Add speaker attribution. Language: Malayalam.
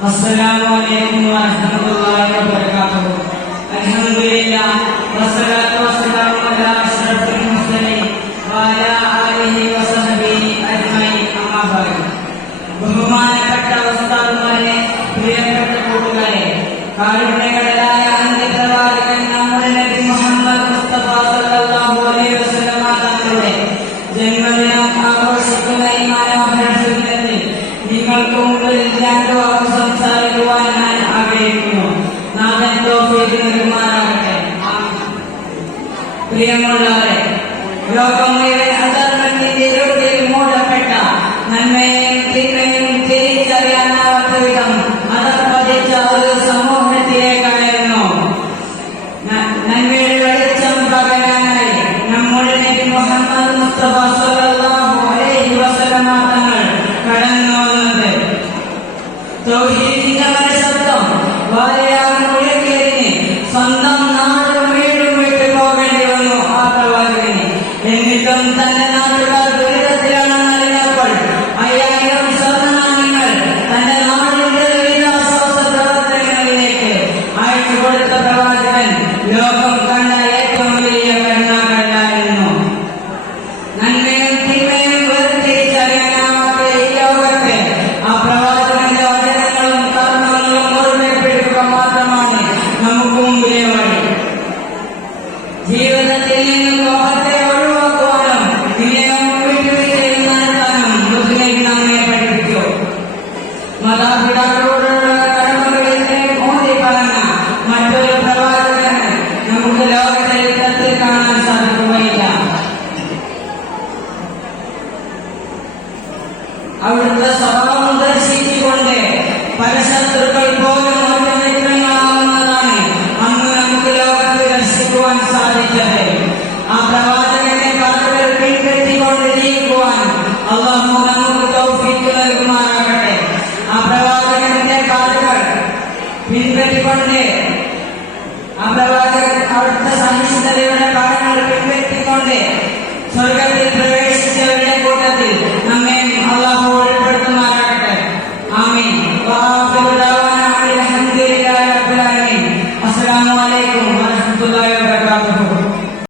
Speaker 1: السلام عليكم ورحمة الله وبركاته الحمد لله والصلاة والسلام على أشرف المرسلين وعلى آله وصحبه أجمعين أما بعد ബഹുമാനപ്പെട്ട ഉസ്താദുമാരെ പ്രിയപ്പെട്ട കൂട്ടുകാരെ കാരുണ്യകടലായ അന്ത്യപ്രവാചകൻ നമ്മുടെ നബി മുഹമ്മദ് മുസ്തഫ സല്ലല്ലാഹു അലൈഹി വസല്ലമ തങ്ങളുടെ ജന്മദിനം ആഘോഷിക്കുന്ന ഈ മനോഹര സുദിനത്തിൽ നിങ്ങൾക്ക് മുമ്പിൽ രണ്ടു വാക്ക് തിരിച്ചറിയാനാവാത്ത വിധം അധപ്പതിച്ച ഒരു സമൂഹത്തിലേക്കായിരുന്നു ന- നന്മയുടെ വെളിച്ചം പകരാനായി നമ്മുടെ നബി മുഹമ്മദ് മുസ്തഫ എന്നിട്ടും തന്റെ നാട്ടുകാർ ദുരിതത്തിലാണെന്ന് അറിഞ്ഞപ്പോൾ അയ്യായിരം സ്വർണമാനങ്ങൾ തന്റെ നാടിന്റെ വിവിധ ആശ്വാസ പ്രവർത്തനങ്ങളിലേക്ക് അയച്ചു കൊടുത്ത പ്രവാചകൻ ലോകം കണ്ട അവിടുത്തെ സ്വഭാവം ദർശിച്ചുകൊണ്ട് പല ശത്രുക്കൾ പോലും ഒറ്റമിത്രങ്ങളാവുന്നതാണ് അന്ന് നമുക്ക് ലോകത്ത് ദർശിക്കുവാൻ സാധിച്ചത് ആ പ്രവാചകന്റെ പാട്ടുകൾ പിൻപറ്റിക്കൊണ്ട് ജീവിക്കുവാൻ അള്ളാഹു നമുക്ക് തൗഫീക്ക് നൽകുമാറാകട്ടെ ആ പ്രവാചകന്റെ പാട്ടുകൾ പിൻപറ്റിക്കൊണ്ട് ആ പ്രവാചകൻ അവിടുത്തെ സഹിഷ്ണുതയുടെ പാഠങ്ങൾ പിൻപറ്റിക്കൊണ്ട് സ്വർഗത്തിൽ